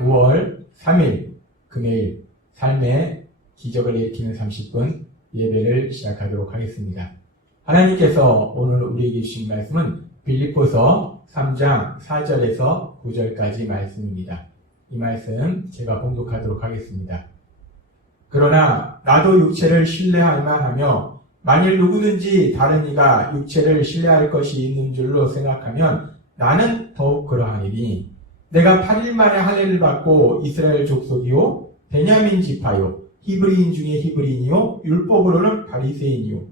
9월 3일 금요일 삶의 기적을 일으키는 30분 예배를 시작하도록 하겠습니다. 하나님께서 오늘 우리에게 주신 말씀은 빌립보서 3장 4절에서 9절까지 말씀입니다. 이 말씀 제가 봉독하도록 하겠습니다. 그러나 나도 육체를 신뢰할 만하며 만일 누구든지 다른 이가 육체를 신뢰할 것이 있는 줄로 생각하면 나는 더욱 그러하니니 내가 8일 만에 할례를 받고 이스라엘 족속이요 베냐민 지파요 히브리인 중에 히브리인이요 율법으로는 바리새인이요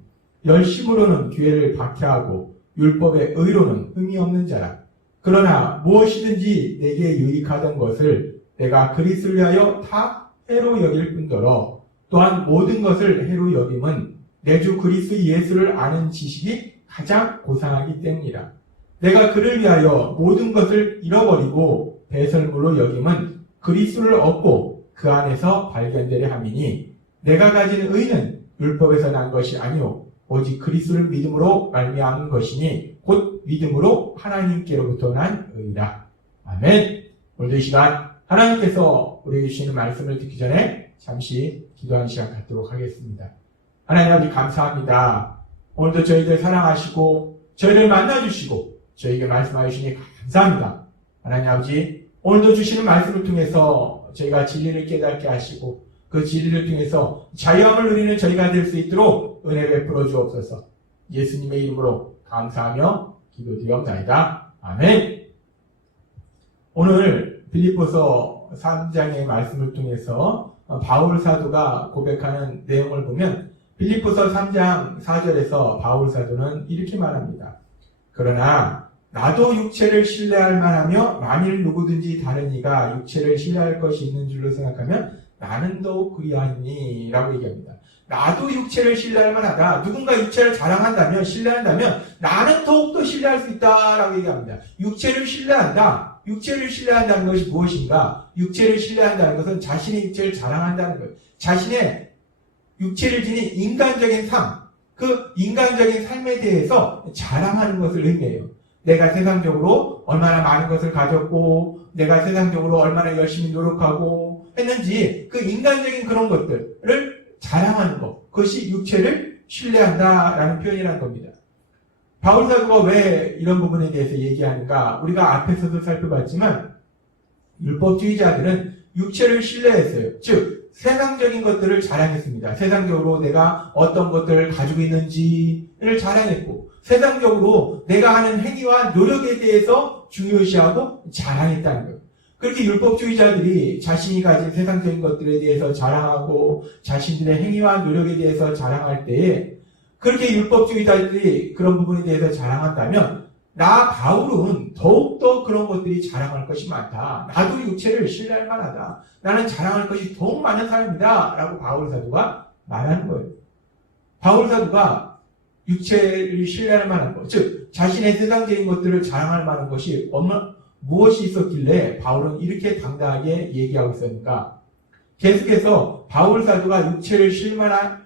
열심으로는 교회를 박해하고 율법의 의로는 흠이 없는 자라. 그러나 무엇이든지 내게 유익하던 것을 내가 그리스도를 위하여 다 해로 여길 뿐더러 또한 모든 것을 해로 여김은 내 주 그리스도 예수를 아는 지식이 가장 고상하기 때문이라. 내가 그를 위하여 모든 것을 잃어버리고 배설물로 여김은 그리스도를 얻고 그 안에서 발견되려 함이니 내가 가진 의는 율법에서 난 것이 아니오 오직 그리스도를 믿음으로 말미암은 것이니 곧 믿음으로 하나님께로부터 난 의라. 아멘. 오늘도 이 시간 하나님께서 우리에게 주시는 말씀을 듣기 전에 잠시 기도하는 시간 갖도록 하겠습니다. 하나님 아버지 감사합니다. 오늘도 저희들 사랑하시고 저희를 만나주시고 저희에게 말씀하여 주시니 감사합니다. 하나님 아버지 오늘도 주시는 말씀을 통해서 저희가 진리를 깨닫게 하시고 그 진리를 통해서 자유함을 누리는 저희가 될 수 있도록 은혜 베풀어 주옵소서. 예수님의 이름으로 감사하며 기도드리옵나이다. 아멘. 오늘 빌립보서 3장의 말씀을 통해서 바울 사도가 고백하는 내용을 보면 빌립보서 3장 4절에서 바울 사도는 이렇게 말합니다. 그러나 나도 육체를 신뢰할 만하며 만일 누구든지 다른 이가 육체를 신뢰할 것이 있는 줄로 생각하면 나는 더욱 그리하니 라고 얘기합니다. 나도 육체를 신뢰할 만하다. 누군가 육체를 자랑한다면 신뢰한다면 나는 더욱더 신뢰할 수 있다라고 얘기합니다. 육체를 신뢰한다. 육체를 신뢰한다는 것이 무엇인가? 육체를 신뢰한다는 것은 자신의 육체를 자랑한다는 거예요. 자신의 육체를 지닌 인간적인 삶, 그 인간적인 삶에 대해서 자랑하는 것을 의미해요. 내가 세상적으로 얼마나 많은 것을 가졌고 내가 세상적으로 얼마나 열심히 노력하고 했는지 그 인간적인 그런 것들을 자랑하는 것, 그것이 육체를 신뢰한다라는 표현이라는 겁니다. 바울 사도가 왜 이런 부분에 대해서 얘기하는가? 우리가 앞에서도 살펴봤지만 율법주의자들은 육체를 신뢰했어요. 즉 세상적인 것들을 자랑했습니다. 세상적으로 내가 어떤 것들을 가지고 있는지를 자랑했고 세상적으로 내가 하는 행위와 노력에 대해서 중요시하고 자랑했다는 거예요. 그렇게 율법주의자들이 자신이 가진 세상적인 것들에 대해서 자랑하고 자신들의 행위와 노력에 대해서 자랑할 때에 그렇게 율법주의자들이 그런 부분에 대해서 자랑한다면 나 바울은 더욱더 그런 것들이 자랑할 것이 많다. 나도 육체를 신뢰할 만하다. 나는 자랑할 것이 더욱 많은 사람이다. 라고 바울 사도가 말하는 거예요. 바울 사도가 육체를 신뢰할 만한 것, 즉 자신의 세상적인 것들을 자랑할 만한 것이 무엇이 있었길래 바울은 이렇게 당당하게 얘기하고 있었는가? 계속해서 바울 사도가 육체를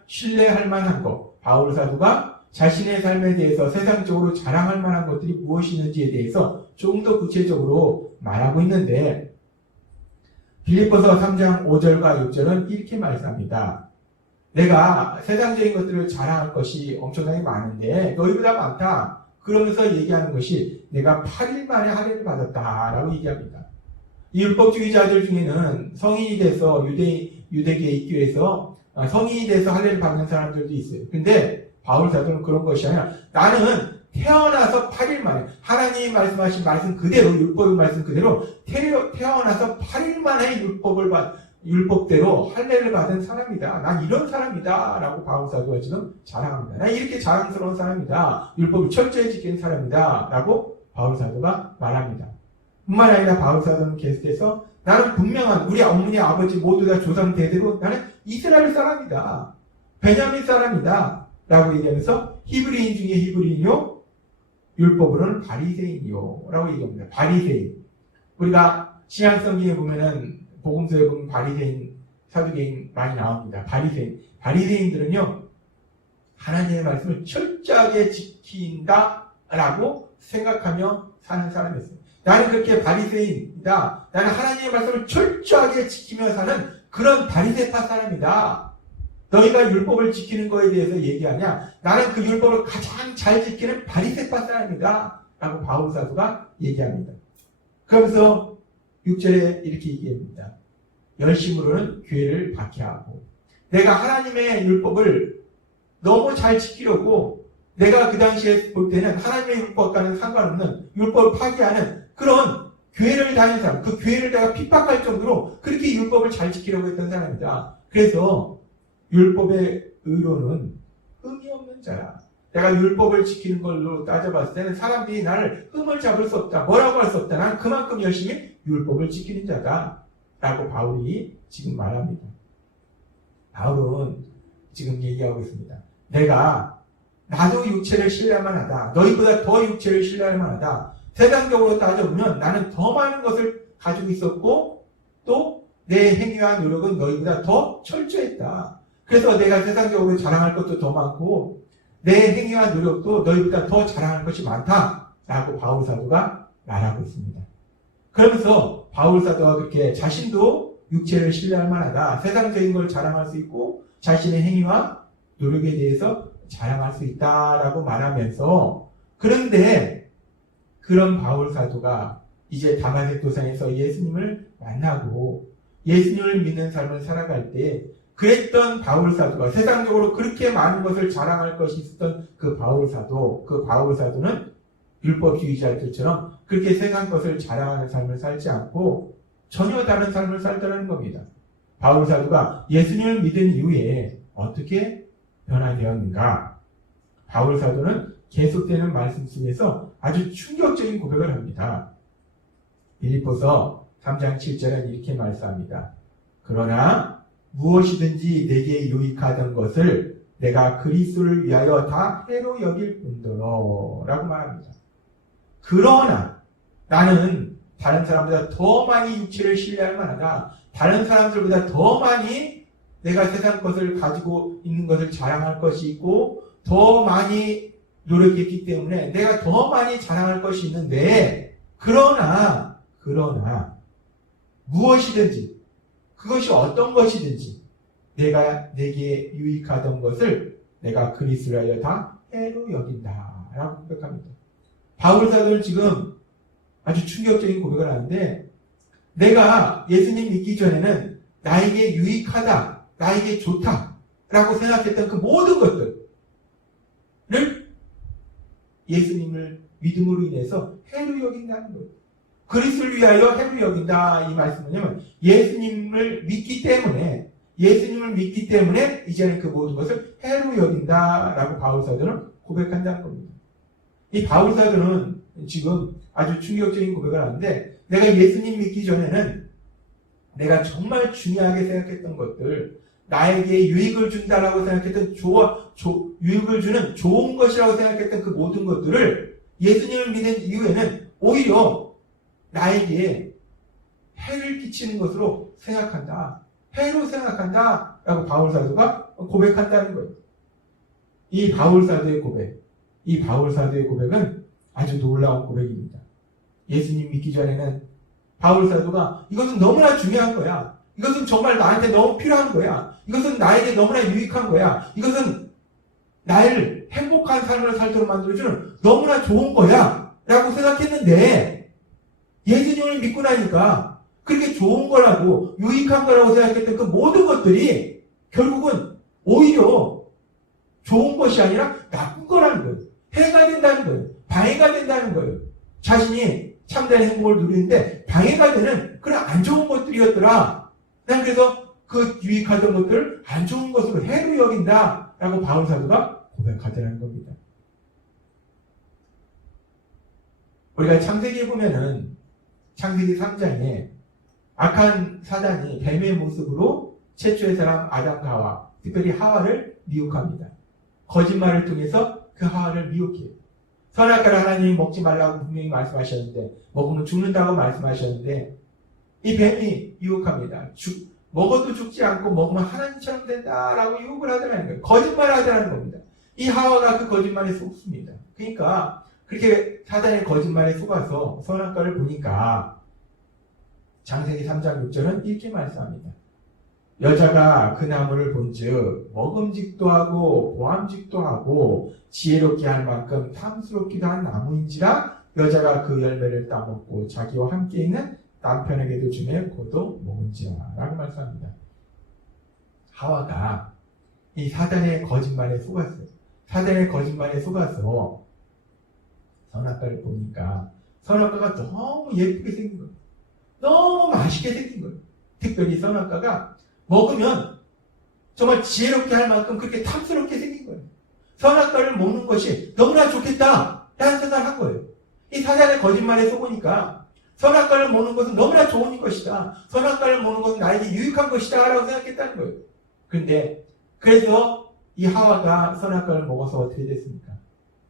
신뢰할 만한 것, 바울 사도가 자신의 삶에 대해서 세상적으로 자랑할 만한 것들이 무엇이 있는지에 대해서 조금 더 구체적으로 말하고 있는데 빌립보서 3장 5절과 6절은 이렇게 말씀합니다. 내가 세상적인 것들을 자랑할 것이 엄청나게 많은데 너희보다 많다. 그러면서 얘기하는 것이 내가 8일 만에 할례를 받았다라고 얘기합니다. 이 율법주의자들 중에는 성인이 돼서 유대계에 있기 위해서 성인이 돼서 할례를 받는 사람들도 있어요. 근데 바울 사도는 그런 것이 아니라 나는 태어나서 8일 만에 하나님이 말씀하신 말씀 그대로 율법의 말씀 그대로 태어나서 8일 만에 율법대로 할례를 받은 사람이다. 난 이런 사람이다. 라고 바울 사도가 지금 자랑합니다. 난 이렇게 자랑스러운 사람이다. 율법을 철저히 지키는 사람이다. 라고 바울 사도가 말합니다. 뿐만 아니라 바울 사도는 계속해서 나는 분명한 우리 어머니 아버지 모두 다 조상 대대로 나는 이스라엘 사람이다. 베냐민 사람이다. 라고 얘기하면서 히브리인 중에 히브리인이요 율법으로는 바리새인이요 라고 얘기합니다. 바리새인. 우리가 신약성경에 보면은 복음서에 보면 바리새인, 사두개인 많이 나옵니다. 바리새인들은요 하나님의 말씀을 철저하게 지킨다라고 생각하며 사는 사람이었어요. 나는 그렇게 바리새인이다. 나는 하나님의 말씀을 철저하게 지키며 사는 그런 바리새파 사람이다. 너희가 율법을 지키는 거에 대해서 얘기하냐? 나는 그 율법을 가장 잘 지키는 바리새파 사람이다. 라고 바울 사도가 얘기합니다. 그러면서 6절에 이렇게 얘기합니다. 열심으로는 교회를 박해하고 내가 하나님의 율법을 너무 잘 지키려고 내가 그 당시에 볼 때는 하나님의 율법과는 상관없는 율법을 파기하는 그런 교회를 다니는 사람, 그 교회를 내가 핍박할 정도로 그렇게 율법을 잘 지키려고 했던 사람이다. 그래서 율법의 의로는 흠이 없는 자야. 내가 율법을 지키는 걸로 따져봤을 때는 사람들이 나를 흠을 잡을 수 없다. 뭐라고 할 수 없다. 난 그만큼 열심히 율법을 지키는 자다. 라고 바울이 지금 말합니다. 바울은 지금 얘기하고 있습니다. 나도 육체를 신뢰할 만하다. 너희보다 더 육체를 신뢰할 만하다. 세상적으로 따져보면 나는 더 많은 것을 가지고 있었고 또 내 행위와 노력은 너희보다 더 철저했다. 그래서 내가 세상적으로 자랑할 것도 더 많고 내 행위와 노력도 너희보다 더 자랑할 것이 많다. 라고 바울 사도가 말하고 있습니다. 그러면서 바울 사도가 그렇게 자신도 육체를 신뢰할 만하다. 세상적인 걸 자랑할 수 있고 자신의 행위와 노력에 대해서 자랑할 수 있다라고 말하면서 그런데 그런 바울 사도가 이제 다마섹 도상에서 예수님을 만나고 예수님을 믿는 삶을 살아갈 때 그랬던 바울 사도가 세상적으로 그렇게 많은 것을 자랑할 것이 있었던 그 바울 사도는 율법주의자들처럼 그렇게 세상 것을 자랑하는 삶을 살지 않고 전혀 다른 삶을 살더라는 겁니다. 바울 사도가 예수님을 믿은 이후에 어떻게 변화되었는가? 바울 사도는 계속되는 말씀 속에서 아주 충격적인 고백을 합니다. 빌립보서 3장 7절은 이렇게 말씀합니다. 그러나 무엇이든지 내게 유익하던 것을 내가 그리스도를 위하여 다 해로 여길 뿐더러 라고 말합니다. 그러나 나는 다른 사람보다 더 많이 육체를 신뢰할 만하다. 다른 사람들보다 더 많이 내가 세상 것을 가지고 있는 것을 자랑할 것이 있고 더 많이 노력했기 때문에 내가 더 많이 자랑할 것이 있는데 그러나 무엇이든지 그것이 어떤 것이든지 내게 유익하던 것을 내가 그리스도를 위하여 다 해로 여긴다 라고 고백합니다. 바울 사도는 지금 아주 충격적인 고백을 하는데 내가 예수님 믿기 전에는 나에게 유익하다, 나에게 좋다 라고 생각했던 그 모든 것들을 예수님을 믿음으로 인해서 해로 여긴다는 거예요. 그리스도를 위하여 해로 여긴다 이 말씀은 뭐냐면 예수님을 믿기 때문에 이제는 그 모든 것을 해로 여긴다라고 바울 사도는 고백한다는 겁니다. 이 바울 사도는 지금 아주 충격적인 고백을 하는데 내가 예수님 믿기 전에는 내가 정말 중요하게 생각했던 것들 나에게 유익을 준다라고 생각했던 유익을 주는 좋은 것이라고 생각했던 그 모든 것들을 예수님을 믿은 이후에는 오히려 나에게 해를 끼치는 것으로 생각한다. 해로 생각한다. 라고 바울 사도가 고백한다는 거예요. 이 바울 사도의 고백은 아주 놀라운 고백입니다. 예수님 믿기 전에는 바울 사도가 이것은 너무나 중요한 거야. 이것은 정말 나한테 너무 필요한 거야. 이것은 나에게 너무나 유익한 거야. 이것은 나를 행복한 삶을 살도록 만들어주는 너무나 좋은 거야. 라고 생각했는데 예수님을 믿고 나니까 그렇게 좋은 거라고 유익한 거라고 생각했던 그 모든 것들이 결국은 오히려 좋은 것이 아니라 나쁜 거라는 거예요. 해가 된다는 거예요. 방해가 된다는 거예요. 자신이 참된 행복을 누리는데 방해가 되는 그런 안 좋은 것들이었더라. 난 그래서 그 유익하던 것들을 안 좋은 것으로 해로 여긴다 라고 바울 사도가 고백하더라는 겁니다. 우리가 창세기에 보면은 창세기 3장에 악한 사단이 뱀의 모습으로 최초의 사람 아담과 하와, 특별히 하와를 미혹합니다. 거짓말을 통해서 그 하와를 미혹해요. 선악과를 하나님이 먹지 말라고 분명히 말씀하셨는데 먹으면 죽는다고 말씀하셨는데 이 뱀이 유혹합니다. 먹어도 죽지 않고 먹으면 하나님처럼 된다라고 유혹을 하더라는 거예요. 거짓말을 하더라는 겁니다. 이 하와가 그 거짓말에 속습니다. 그러니까 그렇게 사단의 거짓말에 속아서 선악과를 보니까 창세기 3장 6절은 이렇게 말씀합니다. 여자가 그 나무를 본즉 먹음직도 하고 보암직도 하고 지혜롭게 할 만큼 탐스럽기도 한 나무인지라 여자가 그 열매를 따먹고 자기와 함께 있는 남편에게도 주며 그도 먹은지라 라고 말씀합니다. 하와가 이 사단의 거짓말에 속았어요. 사단의 거짓말에 속아서 선악과를 보니까 선악과가 너무 예쁘게 생긴 거예요. 너무 맛있게 생긴 거예요. 특별히 선악과가 먹으면 정말 지혜롭게 할 만큼 그렇게 탐스럽게 생긴 거예요. 선악과를 먹는 것이 너무나 좋겠다 라는 생각을 한 거예요. 이 사단의 거짓말에 속으니까 선악과를 먹는 것은 너무나 좋은 것이다. 선악과를 먹는 것은 나에게 유익한 것이다 라고 생각했다는 거예요. 그런데 그래서 이 하와가 선악과를 먹어서 어떻게 됐습니까?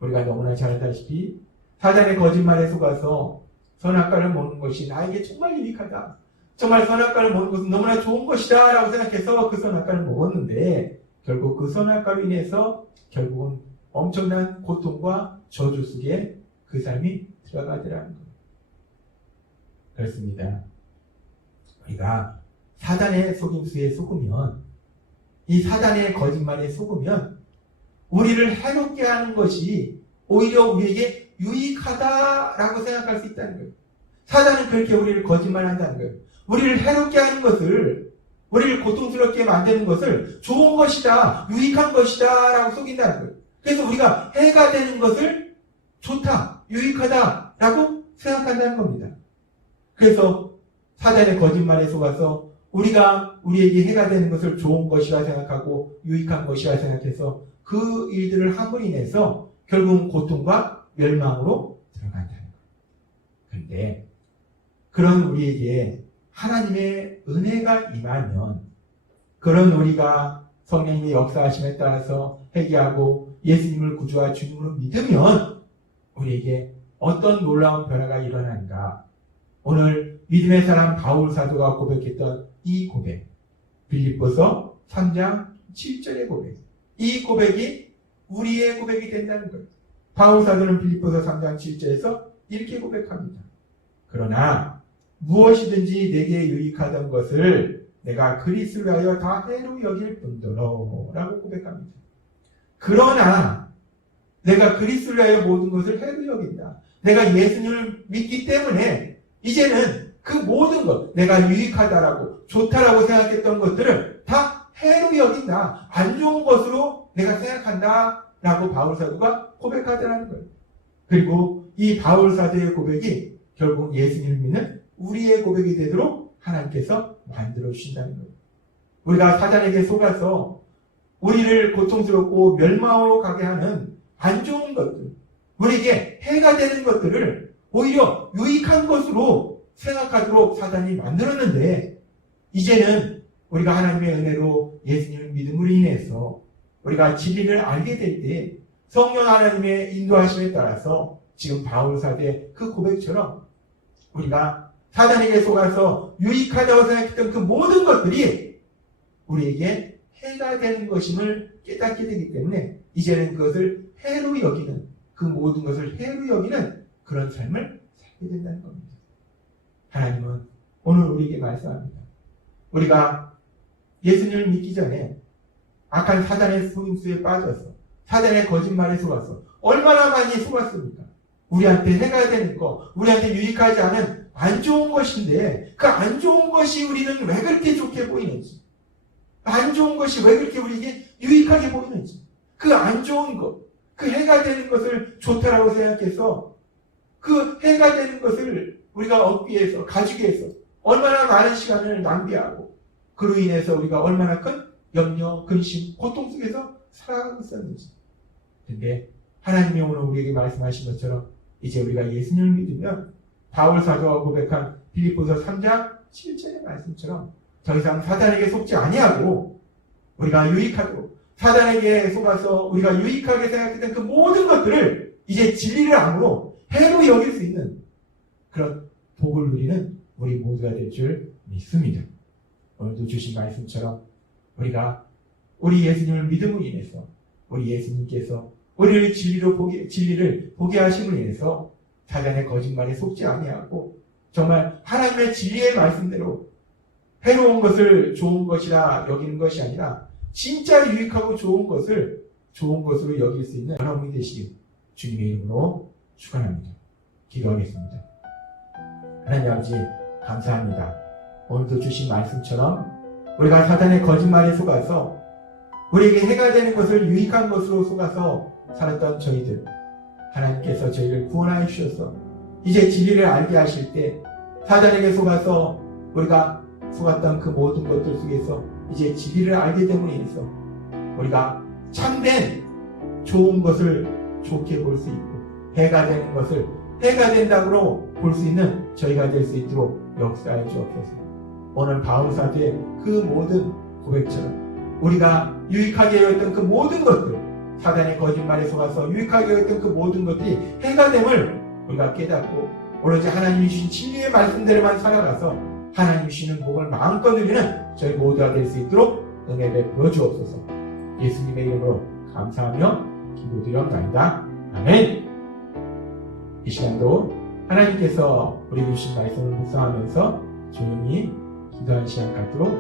우리가 너무나 잘 알다시피 사단의 거짓말에 속아서 선악과를 먹는 것이 나에게 정말 유익하다. 정말 선악과를 먹는 것은 너무나 좋은 것이다 라고 생각해서 그 선악과를 먹었는데 결국 그 선악과로 인해서 결국은 엄청난 고통과 저주 속에 그 삶이 들어가더라는 거예요. 그렇습니다. 우리가 사단의 속임수에 속으면 이 사단의 거짓말에 속으면 우리를 해롭게 하는 것이 오히려 우리에게 유익하다라고 생각할 수 있다는 거예요. 사단은 그렇게 우리를 거짓말한다는 거예요. 우리를 해롭게 하는 것을, 우리를 고통스럽게 만드는 것을 좋은 것이다, 유익한 것이다 라고 속인다는 거예요. 그래서 우리가 해가 되는 것을 좋다, 유익하다 라고 생각한다는 겁니다. 그래서 사단의 거짓말에 속아서 우리가 우리에게 해가 되는 것을 좋은 것이라 생각하고 유익한 것이라 생각해서 그 일들을 함으로 인해서 결국은 고통과 멸망으로 들어간다는 거예요. 그런데 그런 우리에게 하나님의 은혜가 임하면 그런 우리가 성령님의 역사하심에 따라서 회개하고 예수님을 구주와 주님으로 믿으면 우리에게 어떤 놀라운 변화가 일어나는가. 오늘 믿음의 사람 바울 사도가 고백했던 이 고백, 빌립보서 3장 7절의 고백, 이 고백이 우리의 고백이 된다는 거예요. 바울 사도는 빌립보서 3장 7절에서 이렇게 고백합니다. 그러나 무엇이든지 내게 유익하던 것을 내가 그리스도를 위하여 다 해로 여길 뿐더러 라고 고백합니다. 그러나 내가 그리스도를 위하여 모든 것을 해로 여긴다. 내가 예수님을 믿기 때문에 이제는 그 모든 것, 내가 유익하다라고 좋다라고 생각했던 것들을 다 해로 여긴다. 안 좋은 것으로 내가 생각한다 라고 바울 사도가 고백하더라는 거예요. 그리고 이 바울 사도의 고백이 결국 예수님을 믿는 우리의 고백이 되도록 하나님께서 만들어 주신다는 거예요. 우리가 사단에게 속아서 우리를 고통스럽고 멸망으로 가게 하는 안 좋은 것들, 우리에게 해가 되는 것들을 오히려 유익한 것으로 생각하도록 사단이 만들었는데 이제는 우리가 하나님의 은혜로 예수님을 믿음으로 인해서 우리가 진리를 알게 될 때 성령 하나님의 인도하심에 따라서 지금 바울 사도의 그 고백처럼 우리가 사단에게 속아서 유익하다고 생각했던 그 모든 것들이 우리에게 해가 되는 것임을 깨닫게 되기 때문에 이제는 그것을 해로 여기는, 그 모든 것을 해로 여기는 그런 삶을 살게 된다는 겁니다. 하나님은 오늘 우리에게 말씀합니다. 우리가 예수님을 믿기 전에 악한 사단의 속임수에 빠져서 사단의 거짓말에 속아서 얼마나 많이 속았습니까? 우리한테 해가 되는 거, 우리한테 유익하지 않은 안 좋은 것인데 그 안 좋은 것이 우리는 왜 그렇게 좋게 보이는지, 안 좋은 것이 왜 그렇게 우리에게 유익하게 보이는지, 그 안 좋은 것, 그 해가 되는 것을 좋다라고 생각해서 그 해가 되는 것을 우리가 얻기 위해서, 가지기 위해서 얼마나 많은 시간을 낭비하고 그로 인해서 우리가 얼마나 큰 염려, 근심, 고통 속에서 살아가고 있었는지. 근데 하나님이 오늘 우리에게 말씀하신 것처럼 이제 우리가 예수님을 믿으면 바울 사도가 고백한 빌립보서 3장 7절의 말씀처럼 더 이상 사단에게 속지 아니하고 우리가 유익하도록, 사단에게 속아서 우리가 유익하게 생각했던 그 모든 것들을 이제 진리를 암으로 해로 여길 수 있는 그런 복을 누리는 우리 모두가 될 줄 믿습니다. 오늘도 주신 말씀처럼 우리가 우리 예수님을 믿음으로 인해서 우리 예수님께서 우리를 진리를 보게 하심을 인해서 사단의 거짓말에 속지 아니하고 정말 하나님의 진리의 말씀대로 해로운 것을 좋은 것이라 여기는 것이 아니라 진짜 유익하고 좋은 것을 좋은 것으로 여길 수 있는 여러분이 되시길 주님의 이름으로 축원합니다. 기도하겠습니다. 하나님 아버지 감사합니다. 오늘도 주신 말씀처럼 우리가 사단의 거짓말에 속아서 우리에게 해가 되는 것을 유익한 것으로 속아서 살았던 저희들, 하나님께서 저희를 구원하여 주셔서 이제 진리를 알게 하실 때 사단에게 속아서 우리가 속았던 그 모든 것들 속에서 이제 진리를 알게 됨으로 인해서 우리가 참된 좋은 것을 좋게 볼 수 있고 해가 되는 것을 해가 된다고 볼 수 있는 저희가 될 수 있도록 역사해 주옵소서. 오늘 바울 사도의 그 모든 고백처럼 우리가 유익하게 여겼던 그 모든 것들, 사단의 거짓말에 속아서 유익하게 여겼던 그 모든 것들이 해가 됨을 우리가 깨닫고 오로지 하나님이 주신 진리의 말씀대로만 살아가서 하나님이 주시는 복을 마음껏 누리는 저희 모두가 될 수 있도록 은혜 베풀어 주옵소서. 예수님의 이름으로 감사하며 기도드렸나이다. 아멘. 이 시간도 하나님께서 우리 주신 말씀을 묵상하면서 조용히 기도하는 시간 갖도록